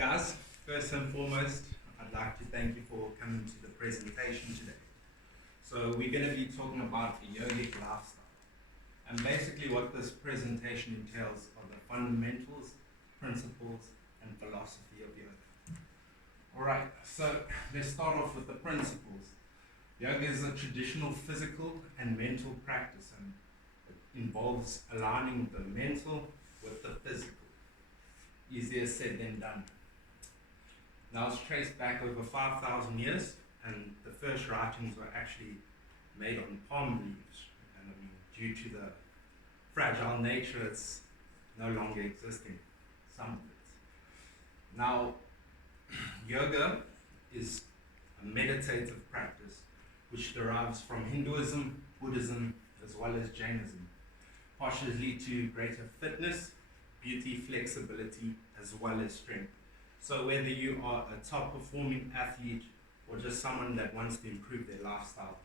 guys. First and foremost, I'd like to thank you for coming to the presentation today. So we're going to be talking about the yogic lifestyle. And basically what this presentation entails are the fundamentals, principles, and philosophy of yoga. Alright, so let's start off with the principles. Yoga is a traditional physical and mental practice, and it involves aligning the mental with the physical. Easier said than done. Now it's traced back over 5,000 years, and the first writings were actually made on palm leaves. And I mean, due to the fragile nature, it's no longer existing, some of it. Now, yoga is a meditative practice which derives from Hinduism, Buddhism, as well as Jainism, partially to greater fitness, beauty, flexibility, as well as strength. So whether you are a top performing athlete or just someone that wants to improve their lifestyle,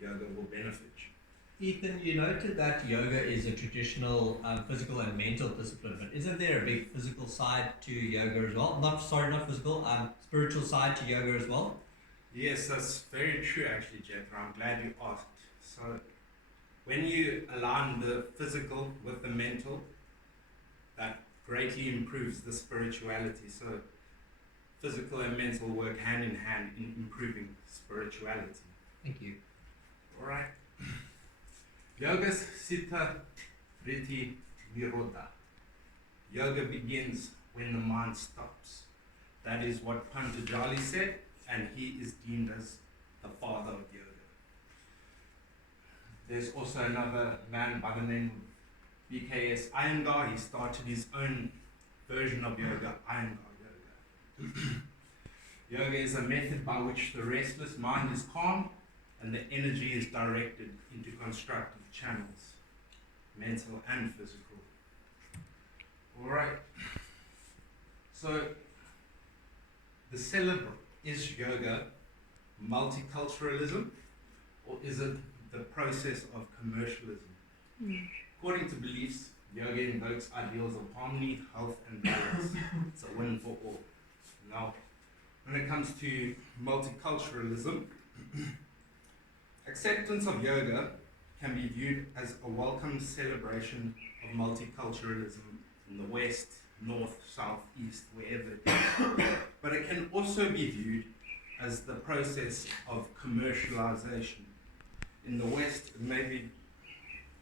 yoga will benefit you. Ethan, you noted that yoga is a traditional physical and mental discipline, but isn't there a big physical side to yoga as well? Not physical, spiritual side to yoga as well? Yes, that's very true actually, Jethro. I'm glad you asked. So when you align the physical with the mental, that greatly improves the spirituality. So physical and mental work hand in hand in improving spirituality. Thank you. Alright. Yoga's Sita Vritti Nirodha. Yoga begins when the mind stops. That is what Patanjali said, and he is deemed as the father of yoga. There's also another man by the name of BKS Iyengar. He started his own version of yoga, Iyengar yoga. Yoga is a method by which the restless mind is calm and the energy is directed into constructive channels, mental and physical. Alright, so the syllable, is yoga multiculturalism, or is it the process of commercialism? According to beliefs, yoga invokes ideals of harmony, health, and balance. It's a win for all. Now, when it comes to multiculturalism, acceptance of yoga can be viewed as a welcome celebration of multiculturalism in the West, North, South, East, wherever it is. But it can also be viewed as the process of commercialization. In the West, it may be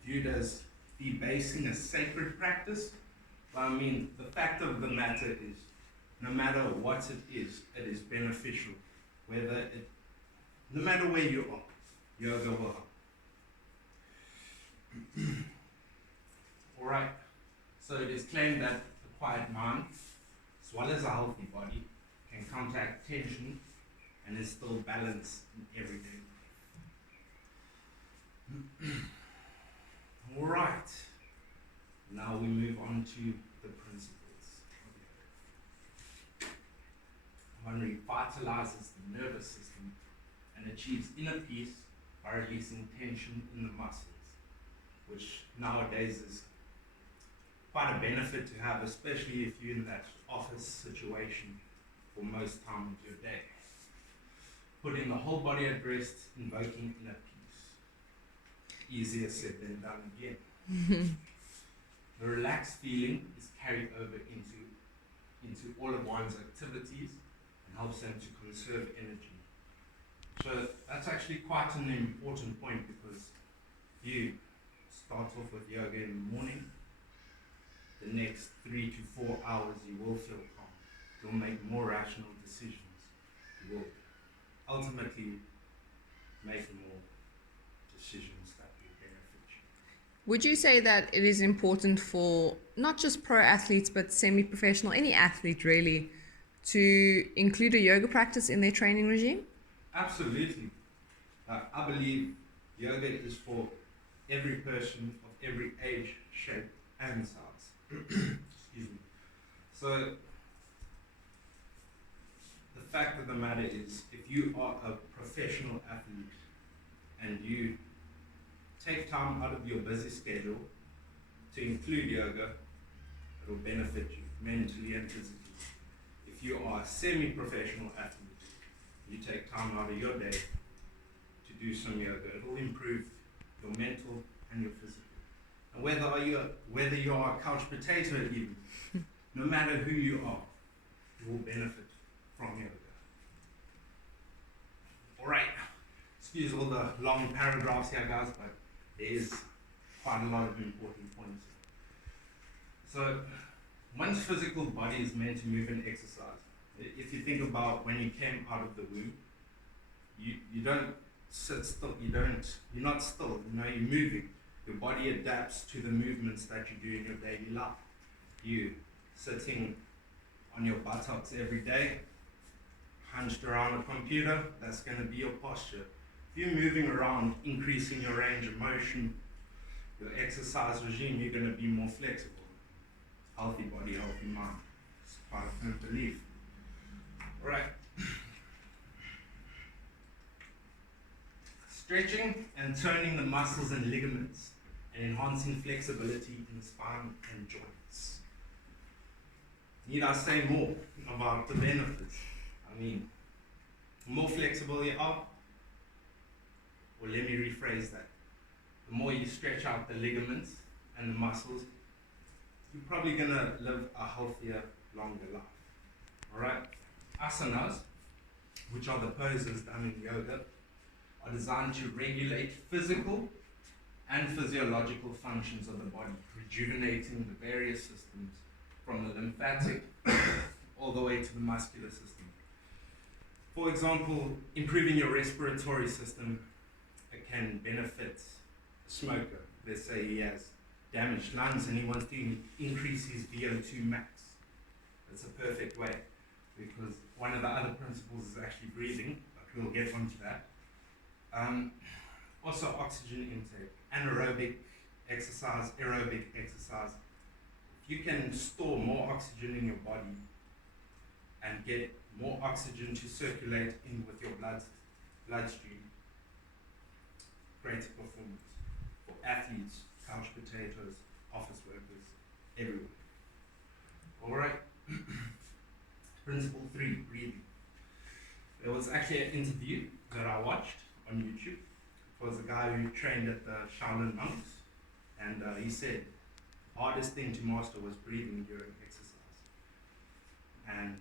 viewed as debasing a sacred practice. But I mean, the fact of the matter is, no matter what it is beneficial. No matter where you are, yoga will help. Alright, so it is claimed that a quiet mind, as well as a healthy body, can counteract tension and instill balance in everyday life. Alright, now we move on to the principles of yoga. One revitalizes the nervous system and achieves inner peace by releasing tension in the muscles, which nowadays is quite a benefit to have, especially if you're in that office situation for most time of your day. Putting the whole body at rest, invoking inner peace. Easier said than done again. The relaxed feeling is carried over into all of one's activities and helps them to conserve energy. So that's actually quite an important point, because you start off with yoga in the morning, the next 3 to 4 hours you will feel calm. You'll make more rational decisions. You will ultimately make more decisions that will benefit you. Would you say that it is important for not just pro athletes but semi-professional, any athlete really, to include a yoga practice in their training regime? Absolutely. I believe yoga is for every person of every age, shape, and size. Excuse me. So, the fact of the matter is, if you are a professional athlete and you take time out of your busy schedule to include yoga, it will benefit you mentally and physically. If if you are a semi-professional athlete, you take time out of your day to do some yoga. It will improve your mental and your physical. And whether you are a couch potato even, no matter who you are, you will benefit from yoga. Alright, excuse all the long paragraphs here guys, but there is quite a lot of important points here. So, one's physical body is meant to move and exercise. If you think about when you came out of the womb, you don't sit still, you're not still, you're moving. Your body adapts to the movements that you do in your daily life. You sitting on your buttocks every day, hunched around a computer, that's going to be your posture. If you're moving around, increasing your range of motion, your exercise regime, you're going to be more flexible. Healthy body, healthy mind. It's quite a firm belief. Alright. Stretching and toning the muscles and ligaments and enhancing flexibility in the spine and joints. Need I say more about the benefits? I mean, the more flexible you are, or let me rephrase that, the more you stretch out the ligaments and the muscles, you're probably going to live a healthier, longer life. Alright? Asanas, which are the poses done in yoga, are designed to regulate physical and physiological functions of the body, rejuvenating the various systems from the lymphatic all the way to the muscular system. For example, improving your respiratory system can benefit a smoker. Let's say he has damaged lungs and he wants to increase his VO2 max. That's a perfect way, because one of the other principles is actually breathing, but we'll get onto that. Also oxygen intake, anaerobic exercise, aerobic exercise. If you can store more oxygen in your body and get more oxygen to circulate in with your bloodstream, greater performance for athletes, couch potatoes, office workers, everyone. Alright. Principle 3, breathing. There was actually an interview that I watched on YouTube. It was a guy who trained at the Shaolin monks, and he said the hardest thing to master was breathing during exercise. And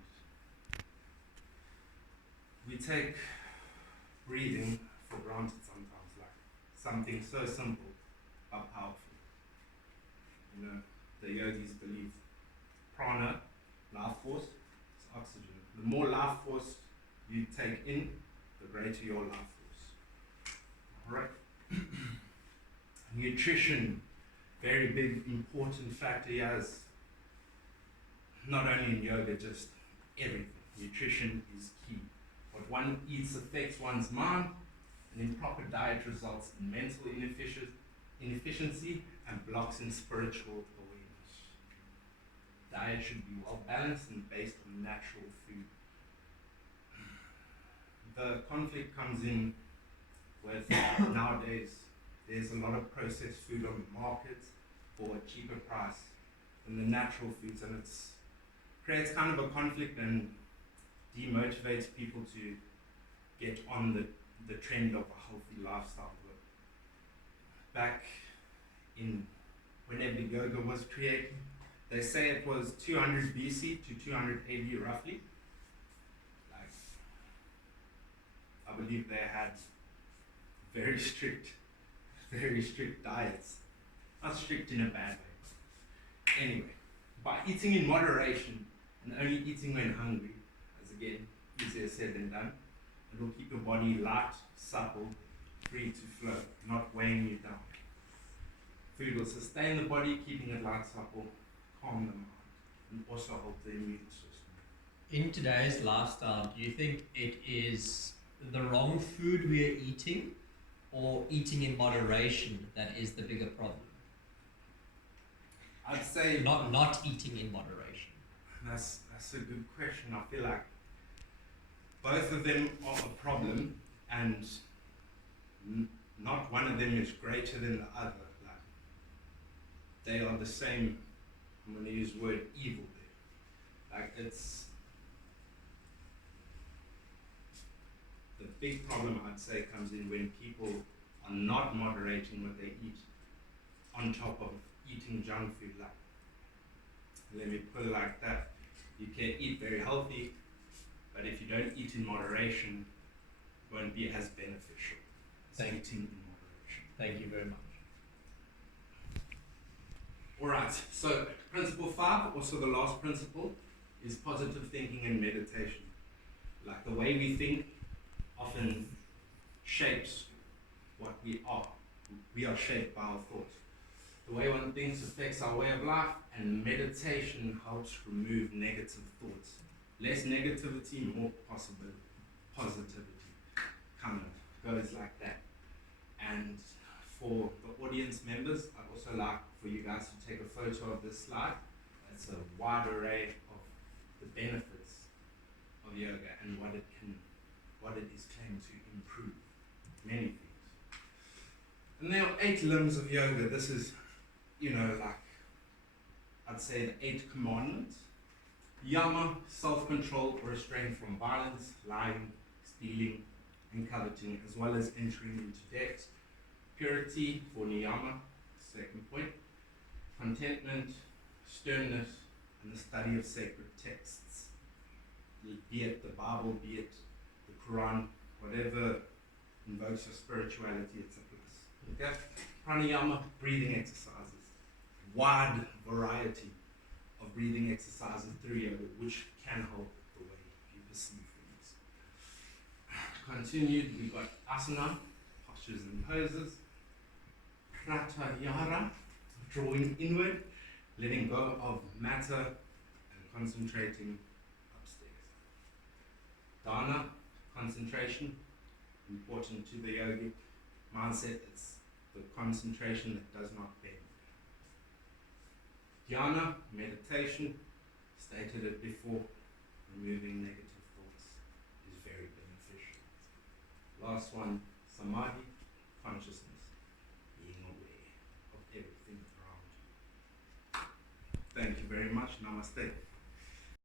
we take breathing for granted sometimes, like something so simple but powerful. You know, the yogis believe prana, life force, is oxygen. The more life force you take in, the greater your life force. Alright? Nutrition, very big, important factor here, is not only in yoga, just everything. Nutrition is key. What one eats affects one's mind, and improper diet results in mental inefficiency and blocks in spiritual awareness. Diet should be well balanced and based on natural food. The conflict comes in with nowadays there's a lot of processed food on the market for a cheaper price than the natural foods, and it creates kind of a conflict and demotivates people to get on the trend of a healthy lifestyle. But back in whenever yoga was created, they say it was 200 BC to 200 AD roughly. Like, I believe they had very strict diets. Not strict in a bad way. Anyway, by eating in moderation and only eating when hungry, as again, easier said than done, it will keep your body light, supple, free to flow, not weighing you down. Food will sustain the body, keeping it light, supple, calm the mind, and also help the immune system. In today's lifestyle, do you think it is the wrong food we are eating, or eating in moderation that is the bigger problem? I'd say not eating in moderation. That's a good question. I feel like both of them are a problem, and not one of them is greater than the other. Like, they are the same. I'm going to use the word evil there. Like, it's big problem, I'd say, comes in when people are not moderating what they eat on top of eating junk food. Like, let me put it like that. You can eat very healthy, but if you don't eat in moderation, it won't be as beneficial as Thank you. eating in moderation. Thank you very much. Alright, so principle 5, also the last principle, is positive thinking and meditation. Like, the way we think often shapes what we are. We are shaped by our thoughts. The way one thinks affects our way of life, and meditation helps remove negative thoughts. Less negativity, more positivity. Kind of goes like that. And for the audience members, I'd also like for you guys to take a photo of this slide. It's a wide array of the benefits of yoga and what it is claimed to improve. Many things. And there are 8 limbs of yoga. This is, like, I'd say the 8 commandments. Yama, self-control or restraint from violence, lying, stealing, and coveting, as well as entering into debt. Purity for niyama, second point. Contentment, sternness, and the study of sacred texts. Be it the Bible, be it the Quran, whatever invokes your spirituality, it's a plus. Okay? Pranayama, breathing exercises. Wide variety of breathing exercises through yoga, which can help the way you perceive things. Continued, we've got asana, postures and poses. Pratyahara, drawing inward, letting go of matter and concentrating upstairs. Dana, concentration, important to the yogi mindset. It's the concentration that does not bend. Dhyana, meditation, stated it before, removing negative thoughts is very beneficial. Last one, samadhi, consciousness, being aware of everything around you. Thank you very much. Namaste.